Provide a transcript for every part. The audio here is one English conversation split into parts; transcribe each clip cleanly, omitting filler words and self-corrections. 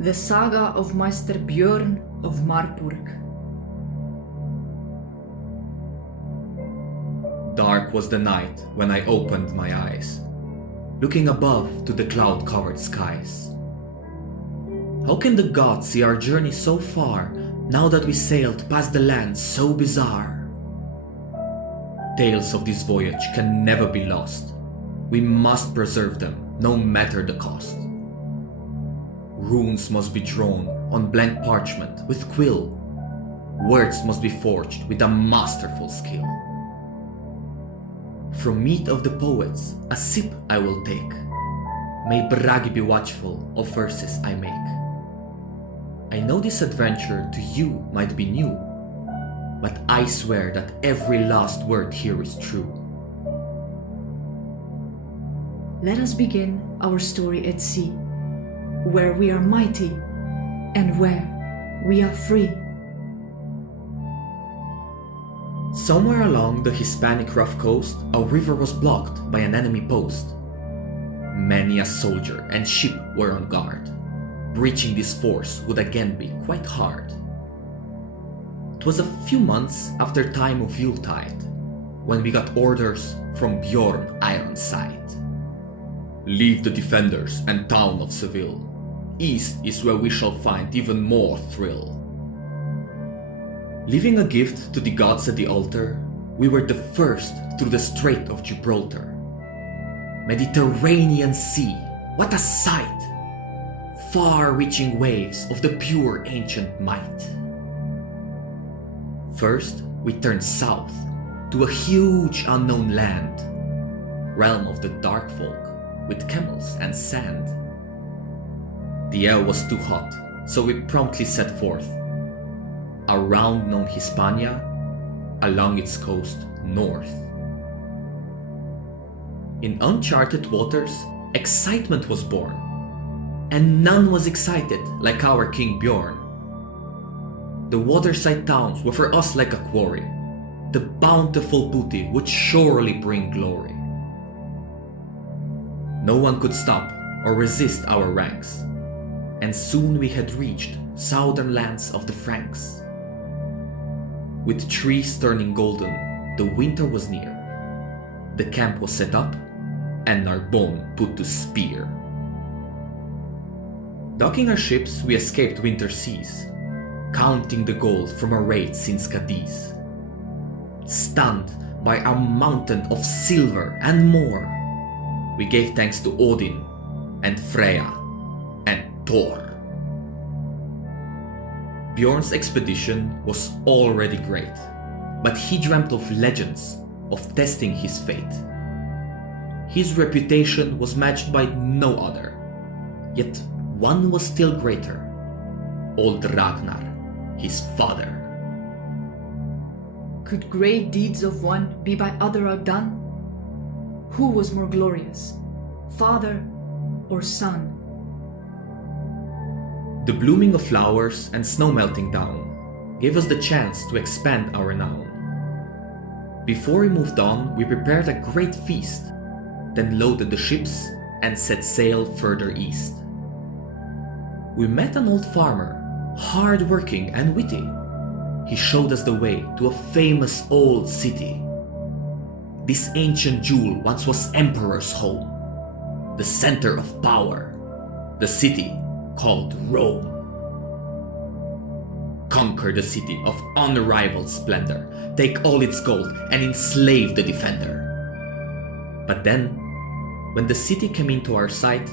The Saga of Meister Björn of Marburg. Dark was the night when I opened my eyes, looking above to the cloud-covered skies. How can the gods see our journey so far, now that we sailed past the lands so bizarre? Tales of this voyage can never be lost. We must preserve them, no matter the cost. Runes must be drawn on blank parchment with quill. Words must be forged with a masterful skill. From meat of the poets, a sip I will take. May Bragi be watchful of verses I make. I know this adventure to you might be new, but I swear that every last word here is true. Let us begin our story at sea, where we are mighty and where we are free. Somewhere along the Hispanic rough coast, a river was blocked by an enemy post. Many a soldier and ship were on guard. Breaching this force would again be quite hard. It was a few months after time of Yuletide, when we got orders from Bjorn Ironside. Leave the defenders and town of Seville. East is where we shall find even more thrill. Leaving a gift to the gods at the altar, we were the first through the Strait of Gibraltar. Mediterranean Sea, what a sight! Far-reaching waves of the pure ancient might. First, we turned south to a huge unknown land, realm of the dark folk with camels and sand. The air was too hot, so we promptly set forth around known Hispania, along its coast north. In uncharted waters, excitement was born, and none was excited like our King Bjorn. The waterside towns were for us like a quarry. The bountiful booty would surely bring glory. No one could stop or resist our ranks, and soon we had reached southern lands of the Franks. With trees turning golden, the winter was near. The camp was set up, and Narbonne put to spear. Docking our ships, we escaped winter seas, counting the gold from our raids since Cadiz. Stunned by our mountain of silver and more, we gave thanks to Odin and Freya and Thor. Bjorn's expedition was already great, but he dreamt of legends, of testing his fate. His reputation was matched by no other, yet one was still greater, old Ragnar, his father. Could great deeds of one be by other outdone? Who was more glorious, father or son? The blooming of flowers and snow melting down gave us the chance to expand our renown. Before we moved on, we prepared a great feast, then loaded the ships and set sail further east. We met an old farmer, hard-working and witty. He showed us the way to a famous old city. This ancient jewel once was Emperor's home, the center of power, the city called Rome. Conquer the city of unrivaled splendor, take all its gold and enslave the defender. But then, when the city came into our sight,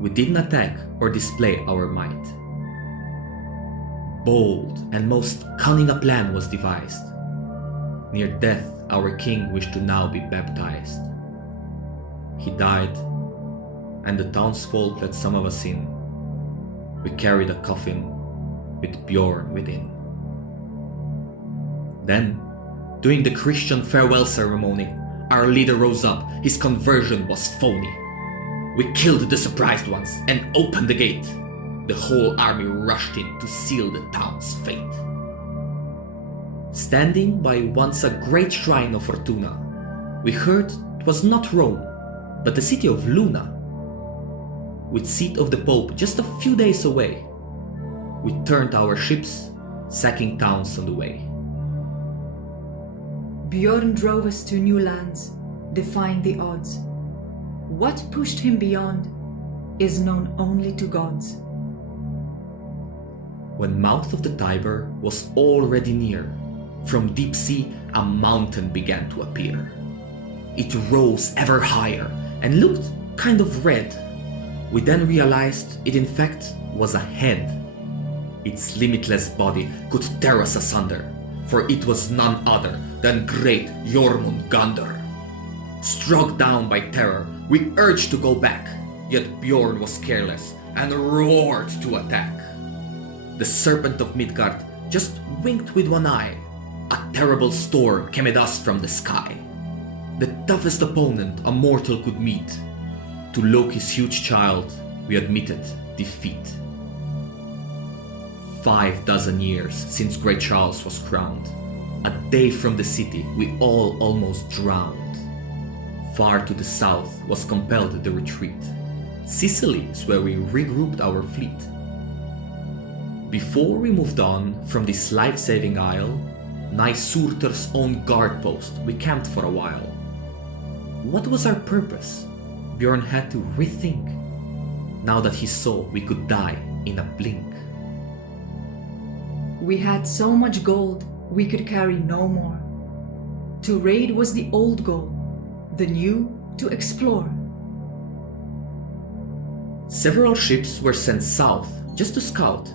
we didn't attack or display our might. Bold and most cunning a plan was devised. Near death, our king wished to now be baptized. He died, and the townsfolk let some of us in. We carried a coffin with Bjorn within. Then, during the Christian farewell ceremony, our leader rose up. His conversion was phony. We killed the surprised ones and opened the gate. The whole army rushed in to seal the town's fate. Standing by once a great shrine of Fortuna, we heard it was not Rome, but the city of Luna. with seat of the Pope just a few days away, we turned our ships, sacking towns on the way. Bjorn drove us to new lands, defying the odds. What pushed him beyond is known only to gods. When mouth of the Tiber was already near, from deep sea a mountain began to appear. It rose ever higher and looked kind of red. We then realized it in fact was a head. Its limitless body could tear us asunder, for it was none other than great Jormungandr. Struck down by terror, we urged to go back, yet Bjorn was careless and roared to attack. The serpent of Midgard just winked with one eye. A terrible storm came at us from the sky. The toughest opponent a mortal could meet. To Loki's huge child, we admitted defeat. 5 years since Great Charles was crowned. A day from the city, we all almost drowned. Far to the south was compelled the retreat. Sicily is where we regrouped our fleet. Before we moved on from this life-saving isle, nigh Surtr's own guard post, we camped for a while. What was our purpose? Bjorn had to rethink, now that he saw we could die in a blink. We had so much gold, we could carry no more. To raid was the old goal, the new to explore. Several ships were sent south just to scout.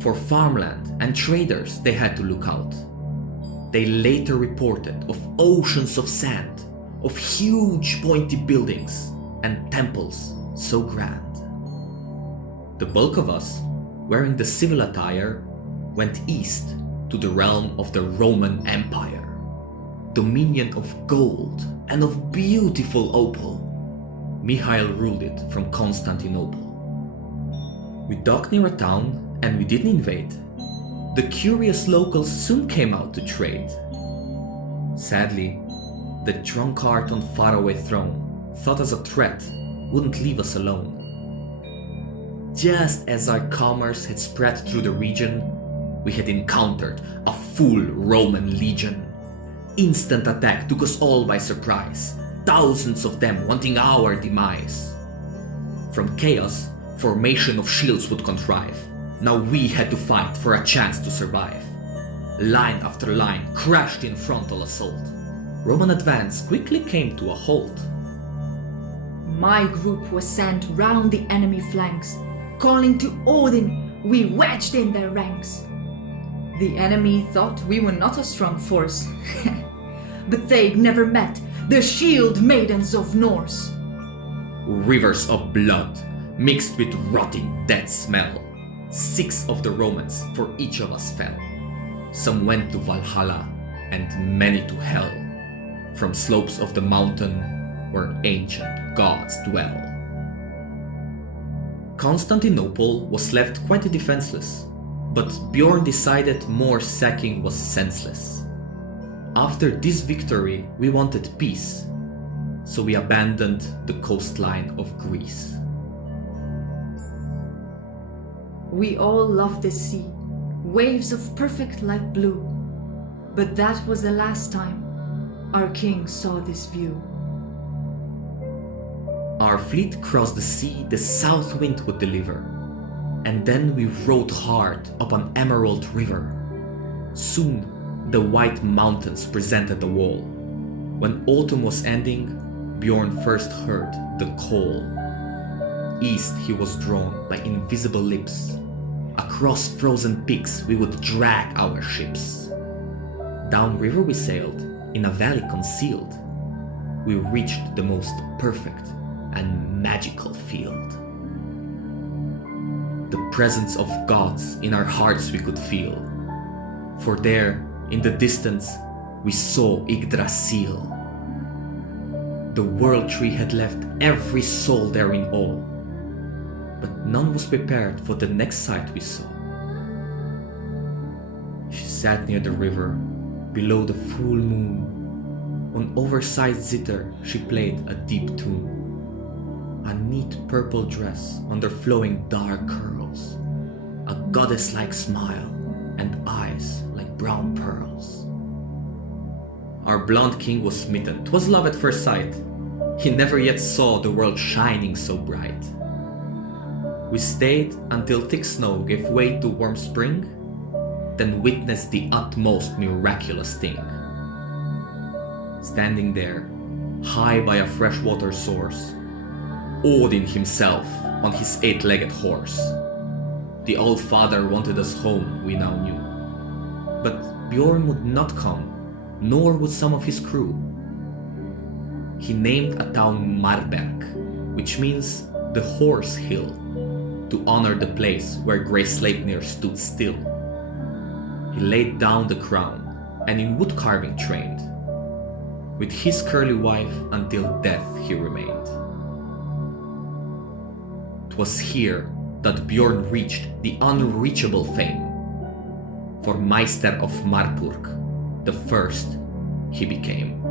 For farmland and traders they had to look out. They later reported of oceans of sand, of huge pointy buildings and temples so grand. The bulk of us, wearing the civil attire, went east to the realm of the Roman Empire, dominion of gold and of beautiful opal. Mihail ruled it from Constantinople. We docked near a town and we didn't invade. The curious locals soon came out to trade. Sadly, the drunkard on faraway throne thought us a threat, wouldn't leave us alone. Just as our commerce had spread through the region, we had encountered a full Roman legion. Instant attack took us all by surprise, thousands of them wanting our demise. From chaos, formation of shields would contrive. Now we had to fight for a chance to survive. Line after line crashed in frontal assault. Roman advance quickly came to a halt. My group was sent round the enemy flanks. Calling to Odin, we wedged in their ranks. The enemy thought we were not a strong force, but they'd never met the shield maidens of Norse. Rivers of blood mixed with rotting dead smell. 6 of the Romans for each of us fell. Some went to Valhalla and many to hell, from slopes of the mountain where ancient gods dwell. Constantinople was left quite defenseless, but Bjorn decided more sacking was senseless. After this victory we wanted peace, so we abandoned the coastline of Greece. We all loved the sea, waves of perfect light blue. But that was the last time our king saw this view. Our fleet crossed the sea the south wind would deliver, and then we rode hard up an emerald river. Soon the white mountains presented a wall. When autumn was ending, Bjorn first heard the call. East he was drawn by invisible lips. Across frozen peaks we would drag our ships. Downriver we sailed, in a valley concealed. We reached the most perfect and magical field. The presence of gods in our hearts we could feel. For there, in the distance, we saw Yggdrasil. The world tree had left every soul there in awe, but none was prepared for the next sight we saw. She sat near the river, below the full moon. On oversized zither she played a deep tune. a neat purple dress under flowing dark curls, a goddess-like smile, and eyes like brown pearls. Our blonde king was smitten. 'Twas love at first sight. He never yet saw the world shining so bright. We stayed until thick snow gave way to warm spring, then witnessed the utmost miraculous thing. Standing there, high by a freshwater source, Odin himself on his 8-legged horse. The old father wanted us home, we now knew. But Bjorn would not come, nor would some of his crew. He named a town Marberg, which means the Horse Hill, to honor the place where Grey Sleipnir stood still. He laid down the crown and in wood carving trained. With his curly wife until death he remained. 'Twas here that Bjorn reached the unreachable fame. For Meister of Marburg, the first he became.